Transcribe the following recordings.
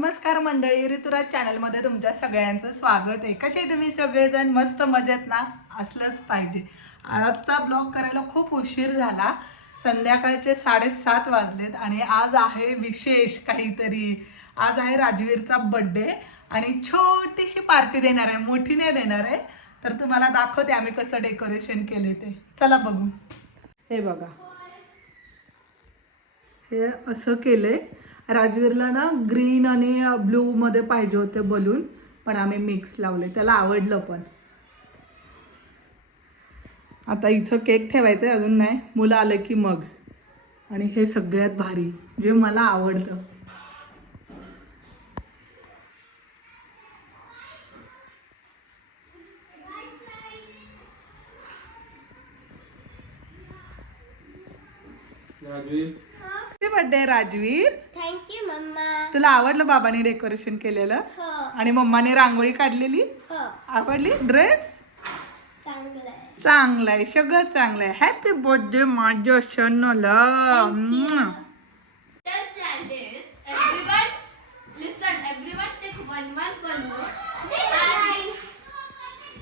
नमस्कार मंडळी, ऋतुराज चॅनलमध्ये तुमच्या सगळ्यांचं स्वागत आहे. कसे तुम्ही सगळेजण? मस्त मजेत ना? असलंच पाहिजे. आजचा ब्लॉग करायला खूप उशीर झाला. संध्याकाळचे 7:30 वाजलेत आणि आज आहे विशेष काहीतरी. आज आहे राजवीरचा बर्थडे आणि छोटीशी पार्टी देणार आहे, मोठी नाही देणार आहे. तर तुम्हाला दाखवते आम्ही कसं डेकोरेशन केले ते. चला बघू. हे बघा, हे असं केलंय. राजवीरला ना ग्रीन आणि ब्लू मध्ये पाहिजे होते बलून, पण आम्ही मिक्स लावले, त्याला आवडलं. पण आता इथं केक ठेवायचा आहे, अजून नाही. मुलं आलं की मग. आणि हे सगळ्यात भारी जे मला आवडतं, हॅपी बर्थडे राजवीर. थँक्यू मम्मा. तुला आवडलं बाबांनी डेकोरेशन केलेलं? आणि मम्माने रांगोळी काढलेली आवडली? ड्रेस चांगला आहे, सगळं चांगलं आहे. हॅपी बर्थडे माझ्या सणाला.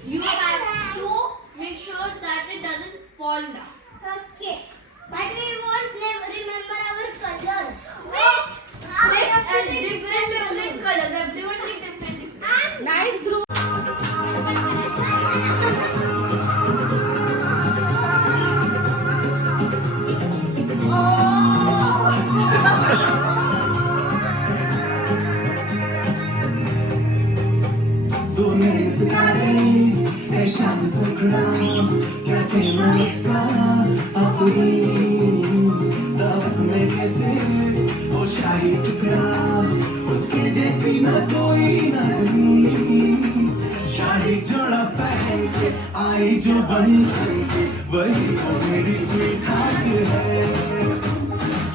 You have to make sure that it doesn't fall down. Okay. But we won't remember our color. Wait. Different colors. Everyone take different. Nice group. शाही टुकड़ा उसके जैसी न कोई नजर, शाही जोड़ा पहन के आई जो बन के, वही तो मेरी स्वीट हार्ट है।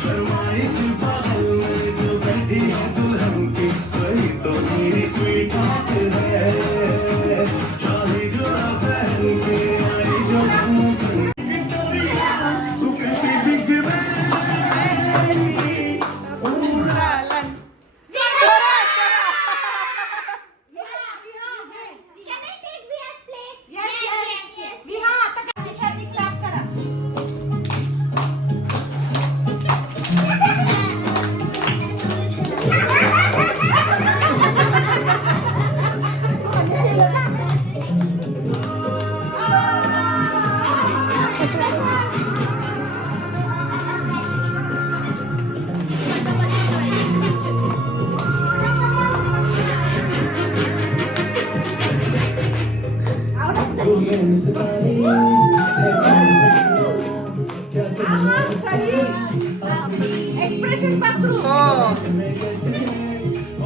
फरमाइश बगल में जो बैठी है दुल्हन की, वही तो मेरी स्वीट हार्ट है। शाही जोड़ा पहन के आई जो बन के, एक्सप्रेशन पात्र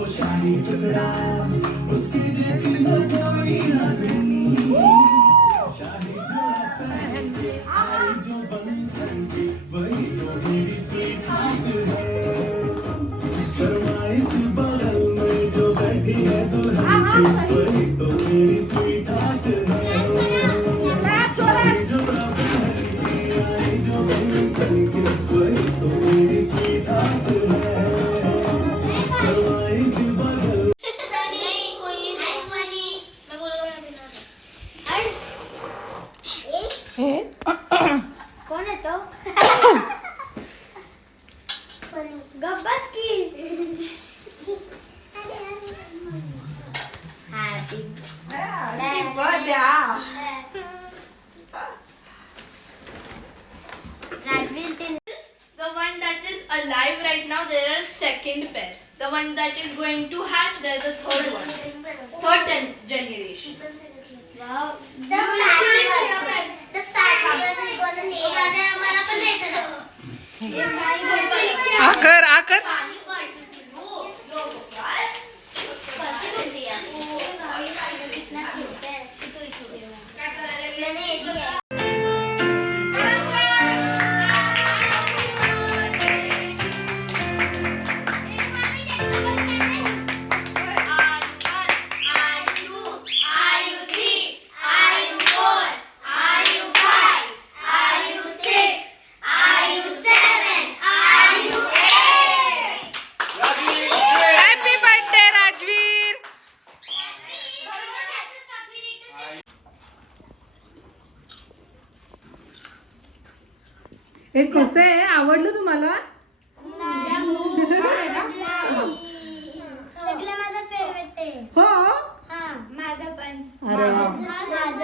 शाही टुकड़ा उसकी जैसी न कोई नजर, शाही जोड़ा पहन के आई जो बन के, वही तो मेरी स्वीट हार्ट है। फरमाइश बगल में जो बैठी है दुल्हन की, वही तो मेरी स्वीट हार्ट है। शाही जोड़ा पहन के आई जो बन के, वही तो मेरी स्वीट हार्ट है। कौन है तो? गब्बस की। Happy birthday. Rajveer till The one that is alive right now, there are second pair. The one that is going to hatch, there is a third one. Third generation. wow. The fat one is gonna lay. हमारा पण रेसा ना. आकर आकर पानी pipe low काय कशी होती यार? इतना छोटा है, तो ही छोटे हैं. क्या करायला मैंने ये दिया. हे कसं आहे, आवडलं तुम्हाला? सगळं माझं फेवरेट आहे. हो हा माझं पण. अरे वा.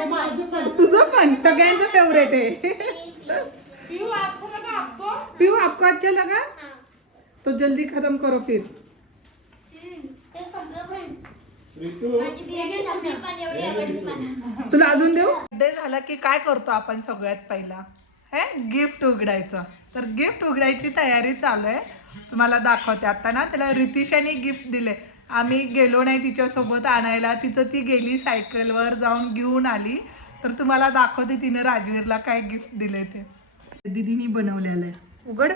माझं पण. तुझं पण सगळ्यांचं फेवरेट आहे. पीऊ आपको अच्छा लगा तो जल्दी खत्म करो फिर. ते सगळं पण. माझी बिर्याणी सगळी पण एवढी आवडली मला. तुला अजून देऊ? बर्थडे झाला की काय करतो आपण सगळ्यात पहिला? हे गिफ्ट उघडायचं. तर गिफ्ट उघडायची तयारी चालू आहे. तुम्हाला दाखवते. आता ना त्याला रितिशाने गिफ्ट दिले. आम्ही गेलो नाही तिच्यासोबत आणायला. तिचं ती गेली सायकलवर जाऊन घेऊन आली. तर तुम्हाला दाखवते तिने राजवीरला काय गिफ्ट दिले ते. दीदीनी बनवलेलं आहे. उघड.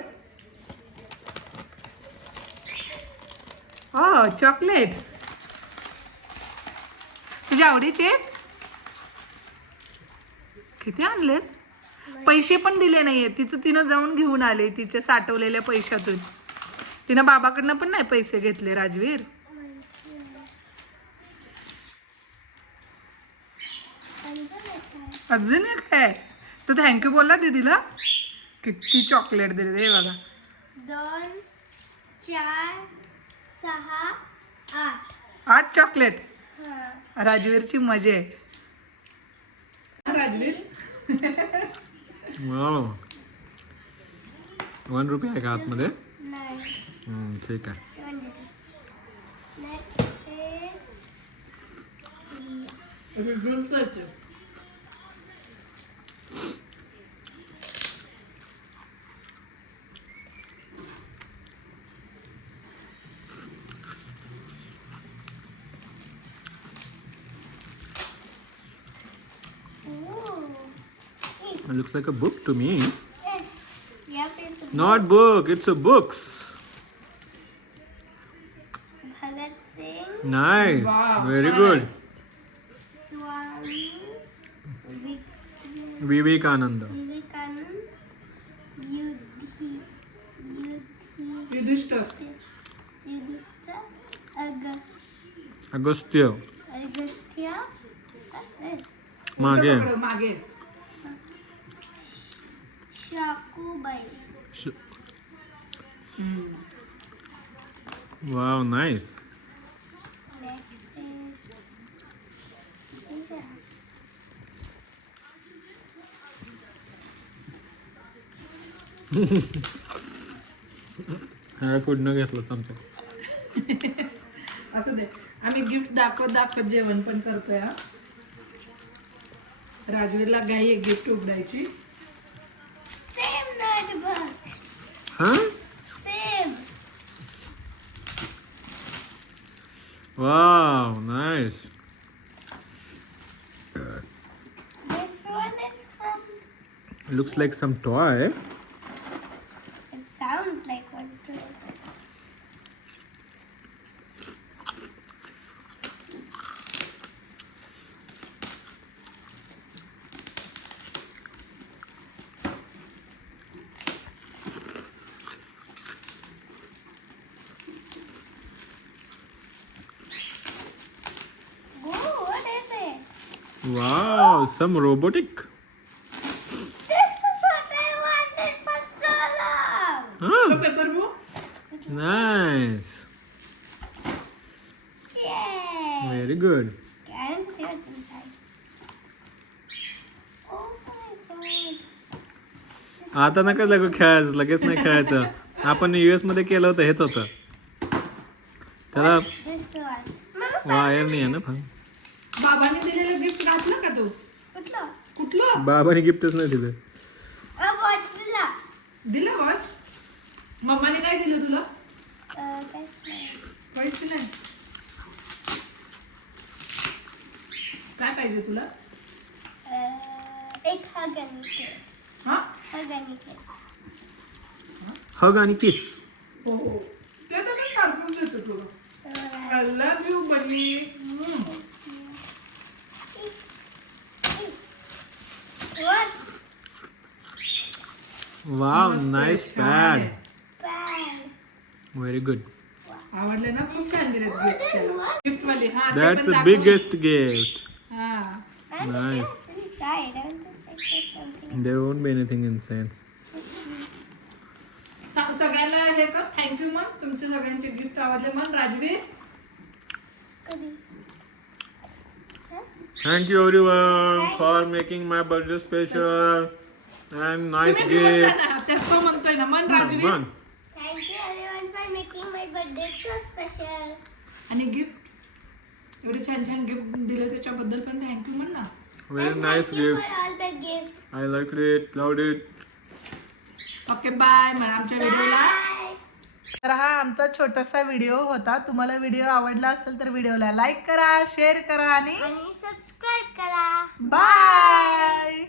हो चॉकलेट तुझ्या आवडीचे. किती आणलेत? पैसे पण दिले नाहीये. तिनं जाऊन घेऊन आले तिचे साठवलेल्या पैशातून. तिनं बाबाकडनं पण नाही पैसे घेतले राजवीर. अजून एक आहे. तू थँक्यू बोलला दीदीला. किती चॉकलेट दिले हे बघा. 2 4 6 8. 8 चॉकलेट. राजवीरची मजा आहे. राजवीर वाव 1 रुपया आहे का आतमध्ये? नाही. ठीक आहे. It looks like a book to me. Not book, it's a books. Bhagat Singh, Nice. Wow, Very nice. good. Swami Vivekananda. Vivekananda, Yudhishthir. Yudhishthir, Agastya. Agastya, मागे. मागे. शाकूबाई. Wow, nice. Next is Jesus. हा कुठनं घेतलं आमच्या. असू दे. आम्ही गिफ्ट दाखवत जेवण पण करतोय. हा राजवीरला घाई एक गिफ्ट उघडायची. Same notebook. हा Same. Wow nice. This one is from. Looks like some toy. It sounds like one too. Ooh, what is it? Wow, some robotic. This is what I wanted for so long. Huh, paper book. nice. Yay! Very good. I don't see what's inside. Oh my god. आता नका लगेच खेळायचं. लगेच नाही खेळायचं. आपण US मध्ये केलं होतं हेच होतं. त्याला This one. Mama, वायर नाही आहे ना पण. बाबाने दिलेलं गिफ्ट घातलं का तू? कुठलं? कुठलं? बाबाने गिफ्टच नाही दिलं. वॉच दिला. दिलं वॉच. मम्माने काय दिलं तुला? काहीच नाही. पैसे नाही. काय पाहिजे तुला? एक हग आणि केस. हा हग आणि केस. हग आणि किस. हो हो. ते तर मी सारखंच देतो तुला. I love you, buddy. What? Wow मस्त आहे, नाईस छान पॅड. आहे. Bad. Very good. आवडले ना? खूप छान दिले गिफ्ट त्याला. गिफ्ट वाली. हा ते दॅट्स पण द दाखव. Biggest gift. हा I'm Nice. sure it's inside. I want to check something. There won't be anything inside. सगळ्यांना हे कर, थँक्यू म्हण. तुमचे सगळ्यांचे गिफ्ट आवडले म्हण. Rajveer Thank you everyone for making my birthday special and nice तुम्ही बी बसा gifts. ना, तेव्हा म्हणतोय ना म्हण Rajveer. Man, Thank you everyone for making my birthday so special. आणि गिफ्ट एवढे छान छान गिफ्ट दिले त्याच्याबद्दल पण थँक्यू म्हण ना. very nice Thank you gifts. for all the gifts. I liked it, loved it. Okay bye म्हण आमच्या व्हिडिओला. Bye. तर हा आमचा छोटासा व्हिडिओ होता. तुम्हाला व्हिडिओ आवडला असेल तर व्हिडिओला लाईक करा, शेअर करा आणि आणि सबस्क्राईब करा. बाय.